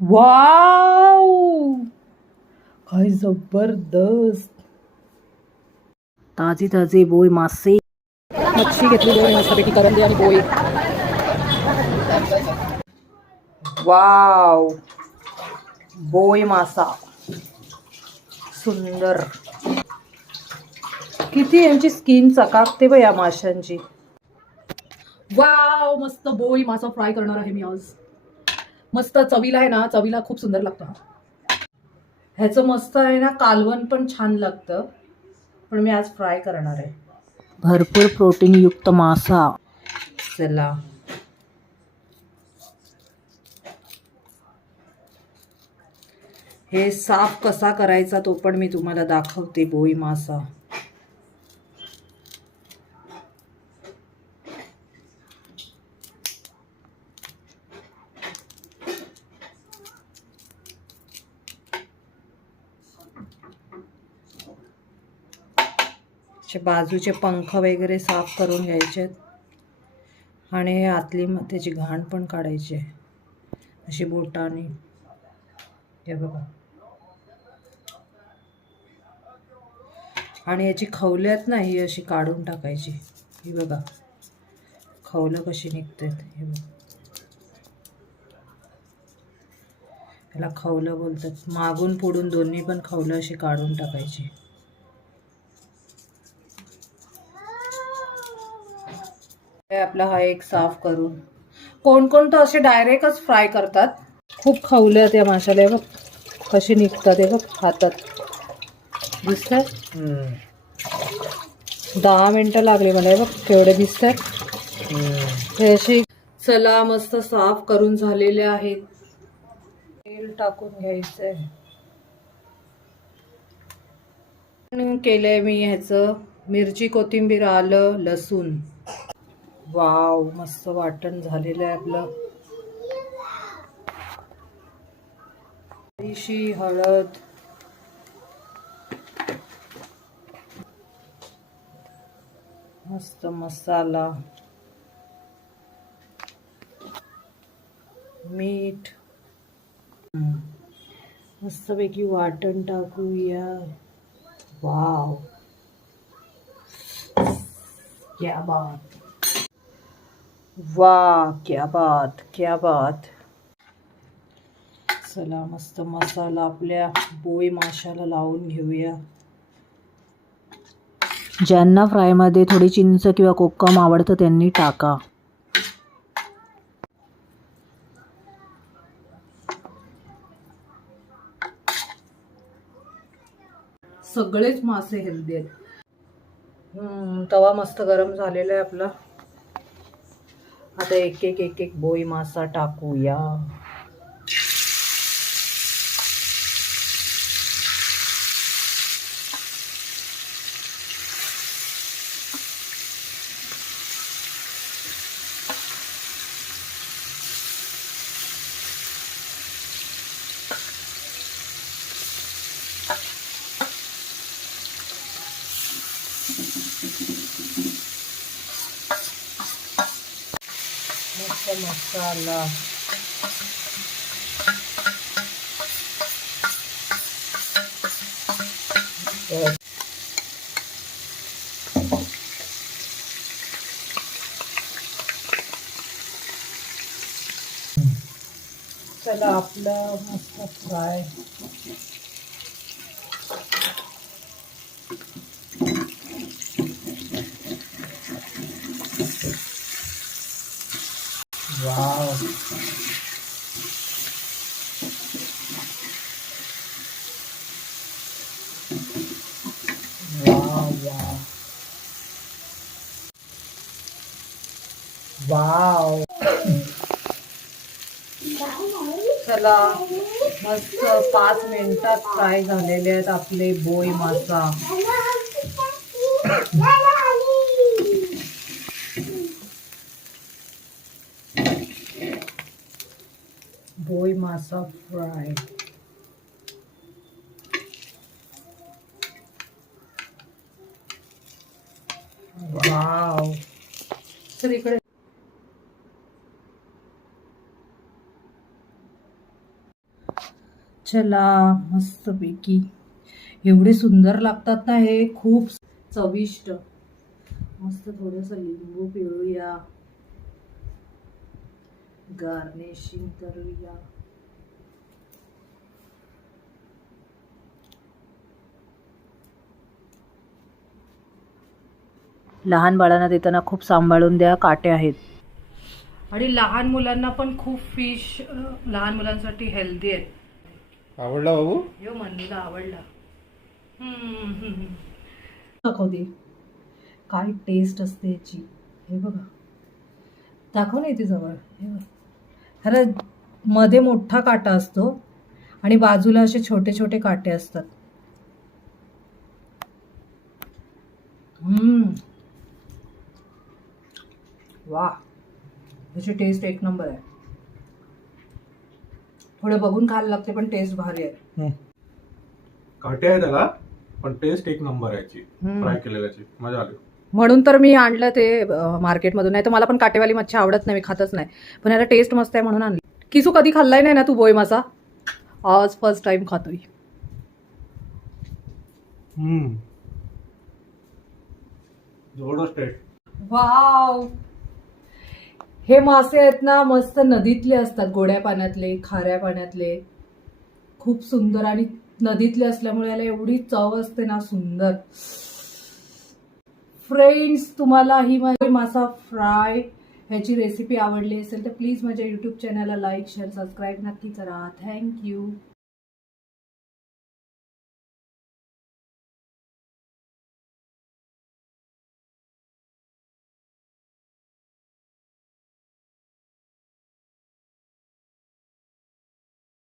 Wow, काय जबरदस्त ताजे ताजे बोई मासे. मच्छी घेतलेली आहे मस्तपैकी, करंदे आणि बोई. वाव, बोई मासा सुंदर. किती यांची स्किन चकाकते बघ या माशांची. वाव, मस्त बोई मासा फ्राय करणार आहे मी आज. मस्त चवीला आहे ना, चवीला खूप सुंदर लागतं. ह्याचं मस्त आहे ना, कालवण पण छान लागतं, पण मी आज फ्राय करणार आहे. भरपूर प्रोटीन युक्त मासा. चला, हे साफ कसा करायचा तो पण मी तुम्हाला दाखवते. बोई मासा बाजूचे पंख वगैरे साफ करून घ्यायचे आणि हे आतली त्याची घाण पण काढायची अशी बोटाने. हे बघा, आणि याची खवल्यात ना ही अशी काढून टाकायची. ही बघा खवलं कशी निघतात. हे बघा, याला खवलं बोलतात. मागून पुढून दोन्ही पण खवलं अशी काढून टाकायची. आपला हा एक साफ करून. कोण कोण तर असे डायरेक्टच फ्राय करतात. खूप खवल्या त्या माशाला बघ कशी निघतात. हे बघ हातात दिसतात. 10 मिनिटं लागले मला. हे बघ केवढे दिसतात हे अशी. चला, मस्त साफ करून झालेले आहेत. तेल टाकून घ्यायचंय. केलंय मी ह्याचं मिरची, कोथिंबीर, आलं, लसूण. वाव, मस्त वाटण झालेलं आहे आपलं. थोडीशी हळद, मस्त मसाला, मीठ. मस्तपैकी वाटण टाकूया. वाव, क्या बात. वाह, क्या बात, क्या बात. चला, मस्त मसाला आपल्या बोई माशाला लावून घेऊया. ज्यांना फ्रायमध्ये थोडी चिंच किंवा कोकम आवडतं त्यांनी टाका. सगळेच मासे हेल्दी आहेत. तवा मस्त गरम झालेला आहे आपला. आता एक एक एक एक बोई मासा टाकूया. मस्त मसाला. चला, आपलं मस्त fry. Wow, wow, wow, wow. चला, मस्त 5 मिनिटात फ्राय झालेले आहेत आपले बोई मासा. बोई मासा फ्राय. वाव. तर इकडे. चला मस्तपैकी एवढे सुंदर लागतात ना हे, खूप चविष्ट. मस्त थोडंसं लिंबू पिळूया, गार्निशिंग करूया. लहान बाळांना देताना खूप सांभाळून द्या, काटे आहेत. आणि लहान मुलांना पण खूप फिश लहान मुलांसाठी हेल्दी आहेत. आवडला बाबू? यो मन्नीला आवडला. दाखवते काय टेस्ट असते याची. हे बघा, दाखव ना इथे जवळ. हे बघा, ह्याला मध्ये मोठा काटा असतो आणि बाजूला असे छोटे छोटे काटे असतात. वा, याची टेस्ट एक नंबर आहे. थोडं बघून खायला लागते पण टेस्ट भारी आहे. काटे आहे त्याला, पण टेस्ट एक नंबर आहे याची. फ्राय केलेल्याची मजा आली. म्हणून तर मी आणलं ते मार्केटमधून. नाही तर मला पण काटेवाली मच्छी आवडत नाही, मी खातच नाही. पण याला टेस्ट मस्त आहे म्हणून आणली. किसू कधी खाल्लाय नाही ना तू बोई मासा? आज फर्स्ट टाइम खातोय. जबरदस्त टेस्ट. वाव, हे मासे आहेत ना मस्त नदीतले असतात, गोड्या पाण्यातले, खाऱ्या पाण्यातले, खूप सुंदर. आणि नदीतले असल्यामुळे याला एवढी चव असते ना, सुंदर. फ्रेंड्स, तुम्हाला ही माझी मासा फ्राय ह्याची रेसिपी आवडली असेल तर प्लीज माझ्या यूट्यूब चॅनलला लाईक, शेअर, सबस्क्राईब नक्की करा. थँक्यू.